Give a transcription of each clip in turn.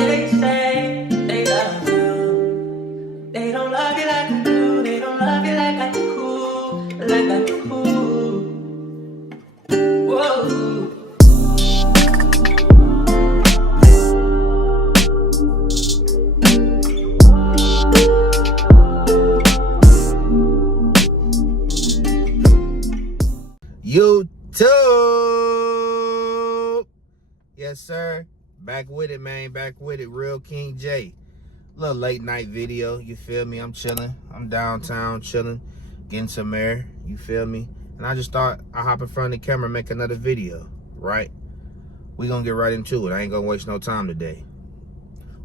They say they love you. They don't love you like I do. They don't love you like I do. Like I do. Whoa. YouTube. Yes, sir. Back with it, man. Back with it. Real King J. Little late night video. You feel me? I'm chilling. I'm downtown chilling, getting some air. You feel me? And I just thought I'd hop in front of the camera and make another video, right? We gonna get right into it. I ain't gonna waste no time today.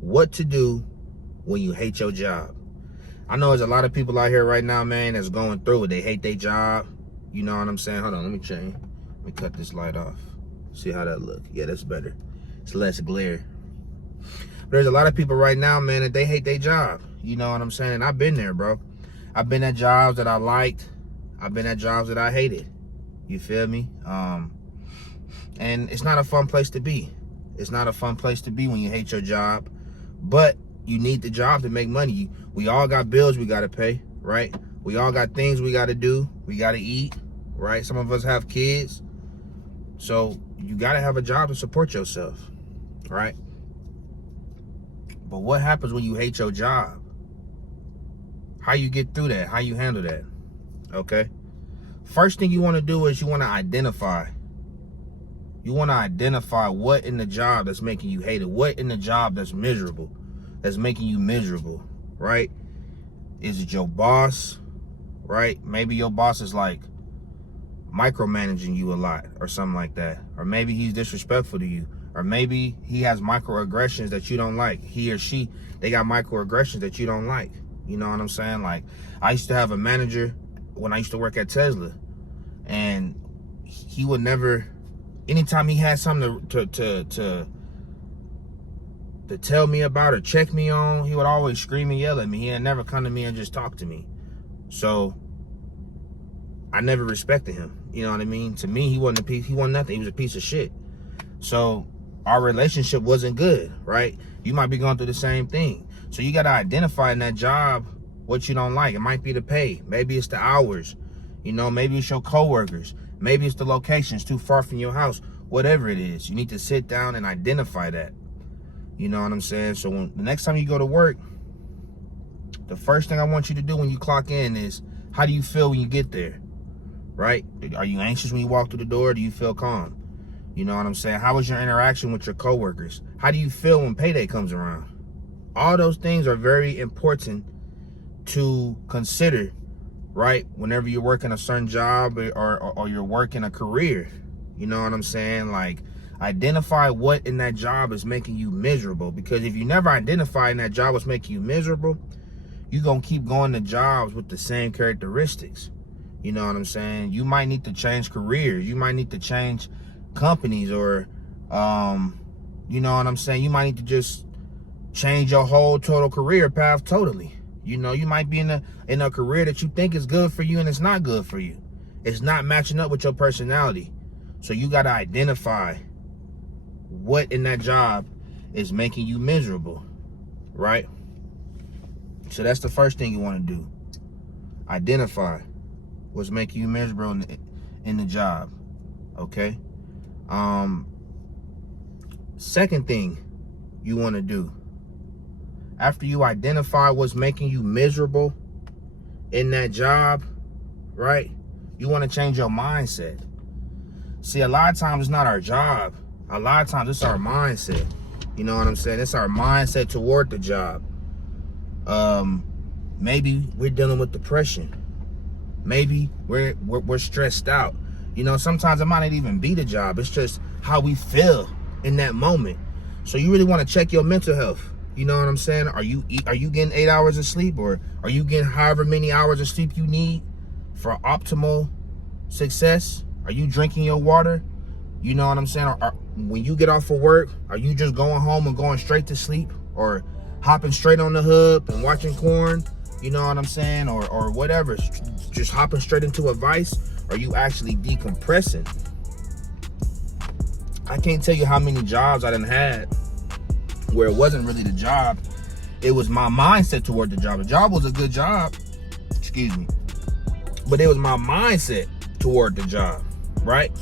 What to do when you hate your job. I know there's a lot of people out here right now, man, that's going through it. They hate their job. You know what I'm saying? Hold on, let me change. Let me cut this light off. See how that look. Yeah, that's better. It's less glare. But there's a lot of people right now, man, that they hate their job. You know what I'm saying? And I've been there, bro. I've been at jobs that I liked. I've been at jobs that I hated. You feel me? And it's not a fun place to be. It's not a fun place to be when you hate your job. But you need the job to make money. We all got bills we got to pay, right? We all got things we got to do. We got to eat, right? Some of us have kids. So you got to have a job to support yourself, right? But what happens when you hate your job? How you get through that? How you handle that? Okay? First thing you want to do is you want to identify. You want to identify what in the job that's making you hate it. What in the job that's miserable, that's making you miserable, right? Is it your boss? Right? Maybe your boss is like micromanaging you a lot or something like that. Or maybe he's disrespectful to you. Or maybe he has microaggressions that you don't like. He or she, they got microaggressions that you don't like. You know what I'm saying? Like, I used to have a manager when I used to work at Tesla. And he would never, anytime he had something to tell me about or check me on, he would always scream and yell at me. He had never come to me and just talk to me. So I never respected him. You know what I mean? To me, he wasn't nothing. He was a piece of shit. So our relationship wasn't good, right? You might be going through the same thing. So you got to identify in that job what you don't like. It might be the pay. Maybe it's the hours. You know, maybe it's your coworkers. Maybe it's the locations too far from your house. Whatever it is, you need to sit down and identify that. You know what I'm saying? So the next time you go to work, the first thing I want you to do when you clock in is, how do you feel when you get there, right? Are you anxious when you walk through the door? Do you feel calm? You know what I'm saying? How was your interaction with your coworkers? How do you feel when payday comes around? All those things are very important to consider, right? Whenever you're working a certain job or you're working a career, you know what I'm saying? Like, identify what in that job is making you miserable. Because if you never identify in that job what's making you miserable, you're going to keep going to jobs with the same characteristics. You know what I'm saying? You might need to change careers. You might need to change companies or, you know what I'm saying? You might need to just change your whole total career path totally. You know, you might be in a career that you think is good for you and it's not good for you. It's not matching up with your personality. So you got to identify what in that job is making you miserable, right? So that's the first thing you want to do. Identify what's making you miserable in the job, okay? Second thing you want to do, after you identify what's making you miserable in that job, right? You want to change your mindset. See, a lot of times it's not our job. A lot of times it's our mindset. You know what I'm saying? It's our mindset toward the job. Maybe we're dealing with depression. Maybe we're stressed out. You know, sometimes it might not even be the job. It's just how we feel in that moment. So you really want to check your mental health. You know what I'm saying? Are you getting 8 hours of sleep, or are you getting however many hours of sleep you need for optimal success? Are you drinking your water? You know what I'm saying? When you get off of work, are you just going home and going straight to sleep, or hopping straight on the hub and watching porn? You know what I'm saying? Or whatever, just hopping straight into a vice? Are you actually decompressing? I can't tell you how many jobs I done had where it wasn't really the job. It was my mindset toward the job. The job was a good job, excuse me, but it was my mindset toward the job, right?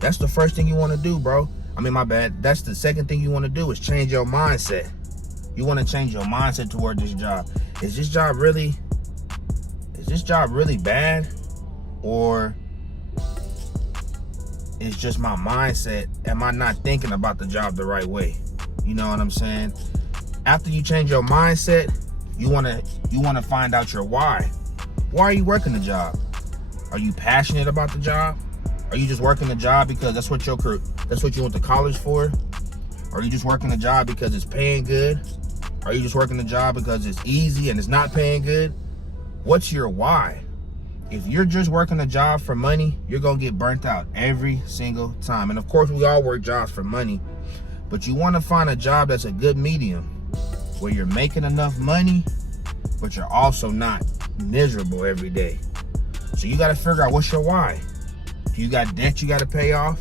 That's the first thing you want to do, bro. I mean, my bad. That's the second thing you want to do is change your mindset. You want to change your mindset toward this job. Is this job really bad? Or it's just my mindset? Am I not thinking about the job the right way? You know what I'm saying? After you change your mindset, you want to find out your why. Why are you working the job? Are you passionate about the job? Are you just working the job because that's what you went to college for? Or are you just working the job because it's paying good? Are you just working the job because it's easy and it's not paying good? What's your why? If you're just working a job for money, you're going to get burnt out every single time. And of course, we all work jobs for money, but you want to find a job that's a good medium where you're making enough money, but you're also not miserable every day. So you got to figure out what's your why. You got debt you got to pay off?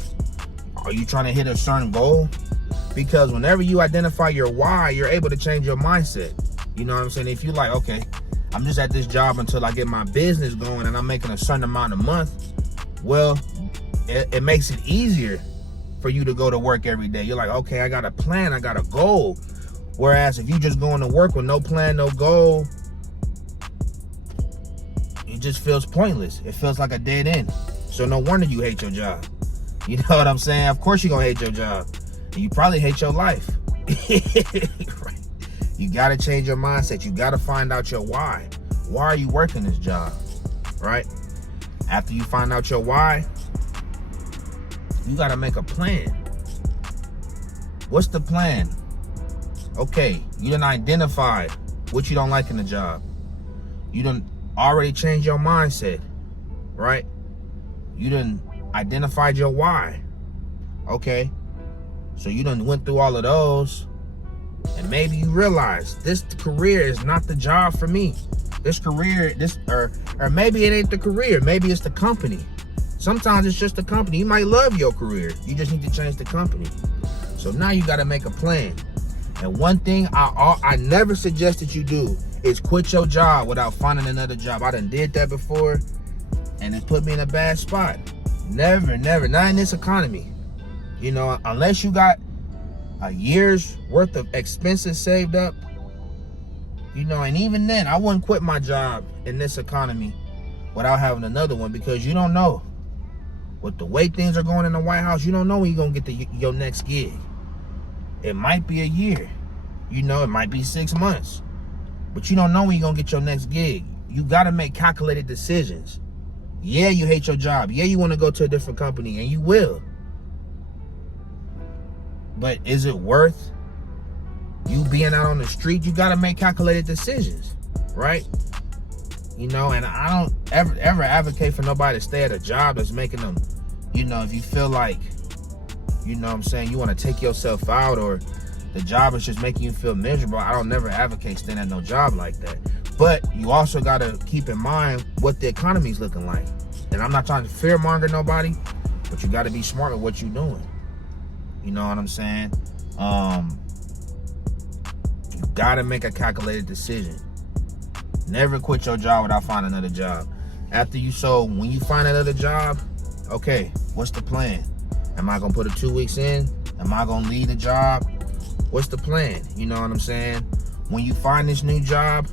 Are you trying to hit a certain goal? Because whenever you identify your why, you're able to change your mindset. You know what I'm saying? If you like, okay, I'm just at this job until I get my business going and I'm making a certain amount a month, well, it makes it easier for you to go to work every day. You're like, okay, I got a plan, I got a goal. Whereas if you just going to work with no plan, no goal, it just feels pointless. It feels like a dead end. So no wonder you hate your job. You know what I'm saying? Of course you're going to hate your job. And you probably hate your life. Right? You got to change your mindset. You got to find out your why. Why are you working this job? Right? After you find out your why, you got to make a plan. What's the plan? Okay, you done identified what you don't like in the job. You done already changed your mindset. Right? You done identified your why. Okay. So you done went through all of those, and maybe you realize this career is not the job for me. This career, or maybe it ain't the career. Maybe it's the company. Sometimes it's just the company. You might love your career. You just need to change the company. So now you got to make a plan. And one thing I never suggest that you do is quit your job without finding another job. I done did that before, and it put me in a bad spot. Never, not in this economy. You know, unless you got a year's worth of expenses saved up, you know, and even then, I wouldn't quit my job in this economy without having another one, because you don't know. With the way things are going in the White House, you don't know when you're going to get your next gig. It might be a year. You know, it might be 6 months. But you don't know when you're going to get your next gig. You got to make calculated decisions. Yeah, you hate your job. Yeah, you want to go to a different company, and you will. But is it worth you being out on the street? You got to make calculated decisions, right? You know, and I don't ever advocate for nobody to stay at a job that's making them, you know, if you feel like, you know what I'm saying, you want to take yourself out, or the job is just making you feel miserable, I don't never advocate staying at no job like that. But you also got to keep in mind what the economy's looking like. And I'm not trying to fearmonger nobody, but you got to be smart with what you're doing. You know what I'm saying? You got to make a calculated decision. Never quit your job without finding another job. When you find another job, okay, what's the plan? Am I going to put it 2 weeks in? Am I going to leave the job? What's the plan? You know what I'm saying? When you find this new job,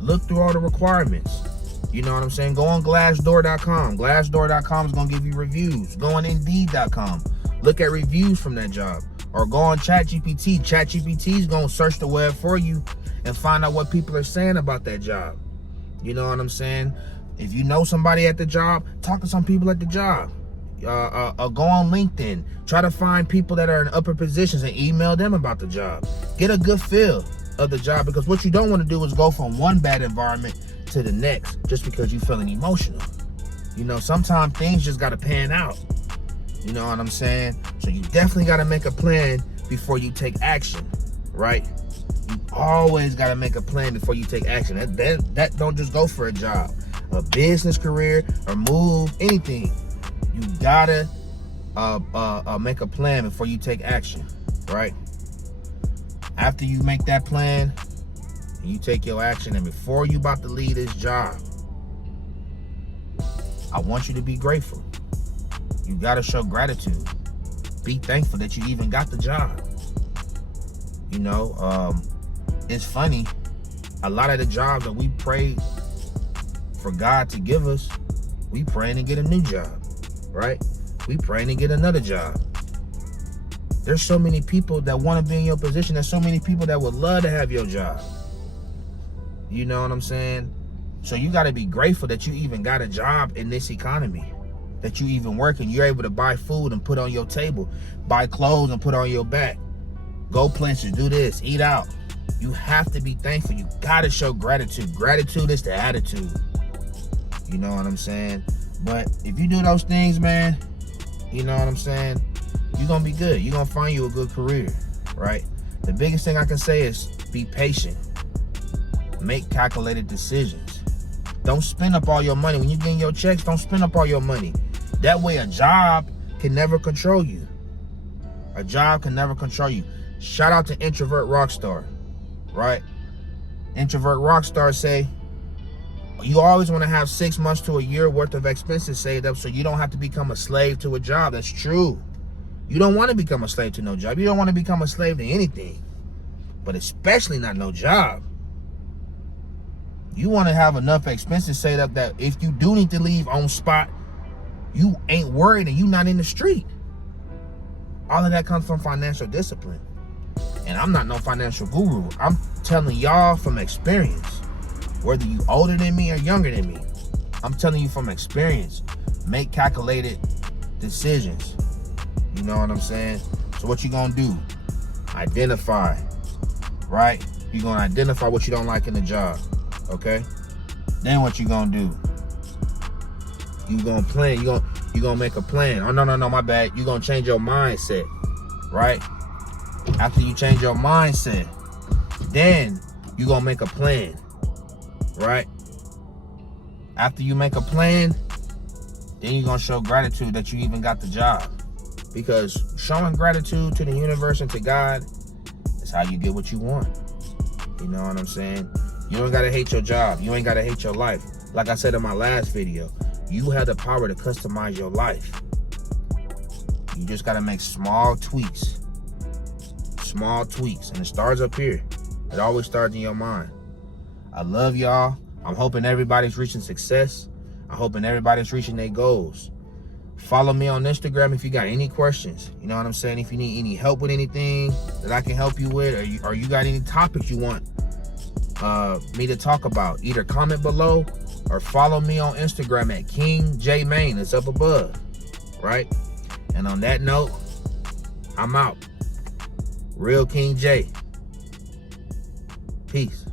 look through all the requirements. You know what I'm saying? Go on Glassdoor.com. Glassdoor.com is going to give you reviews. Go on Indeed.com. Look at reviews from that job. Or go on ChatGPT. ChatGPT is going to search the web for you and find out what people are saying about that job. You know what I'm saying? If you know somebody at the job, talk to some people at the job. Go on LinkedIn. Try to find people that are in upper positions and email them about the job. Get a good feel of the job, because what you don't want to do is go from one bad environment to the next just because you're feeling emotional. You know, sometimes things just got to pan out. You know what I'm saying? So you definitely got to make a plan before you take action, right? You always got to make a plan before you take action. That don't just go for a job, a business career, or move, anything. You got to make a plan before you take action, right? After you make that plan and you take your action, and before you about to leave this job, I want you to be grateful. You got to show gratitude. Be thankful that you even got the job. You know, it's funny. A lot of the jobs that we prayed for God to give us, we praying to get a new job, right? We praying to get another job. There's so many people that want to be in your position. There's so many people that would love to have your job. You know what I'm saying? So you got to be grateful that you even got a job in this economy, that you even working. You're able to buy food and put on your table, buy clothes and put on your back, go places, do this, eat out. You have to be thankful. You got to show gratitude. Gratitude is the attitude. You know what I'm saying? But if you do those things, man, you know what I'm saying, you're going to be good. You're going to find you a good career, right? The biggest thing I can say is be patient. Make calculated decisions. Don't spend up all your money. When you get your checks, don't spend up all your money. That way a job can never control you. A job can never control you. Shout out to Introvert Rockstar, right? Introvert Rockstar say, you always want to have 6 months to a year worth of expenses saved up so you don't have to become a slave to a job. That's true. You don't want to become a slave to no job. You don't want to become a slave to anything, but especially not no job. You want to have enough expenses saved up that if you do need to leave on spot, you ain't worried and you not in the street. All of that comes from financial discipline. And I'm not no financial guru. I'm telling y'all from experience. Whether you older than me or younger than me, I'm telling you from experience. Make calculated decisions. You know what I'm saying? So what you gonna do? Identify, right? You're gonna identify what you don't like in the job, okay? Then what you gonna do? You gonna plan. You gonna make a plan. Oh no, my bad. You gonna change your mindset, right? After you change your mindset, then you gonna make a plan, right? After you make a plan, then you're gonna show gratitude that you even got the job. Because showing gratitude to the universe and to God is how you get what you want. You know what I'm saying? You don't gotta hate your job. You ain't gotta hate your life. Like I said in my last video, you have the power to customize your life. You just gotta make small tweaks. Small tweaks. And it starts up here. It always starts in your mind. I love y'all. I'm hoping everybody's reaching success. I'm hoping everybody's reaching their goals. Follow me on Instagram if you got any questions. You know what I'm saying? If you need any help with anything that I can help you with, or you got any topics you want me to talk about, either comment below or follow me on Instagram at King J Main. It's up above, right? And on that note, I'm out. Real King J. Peace.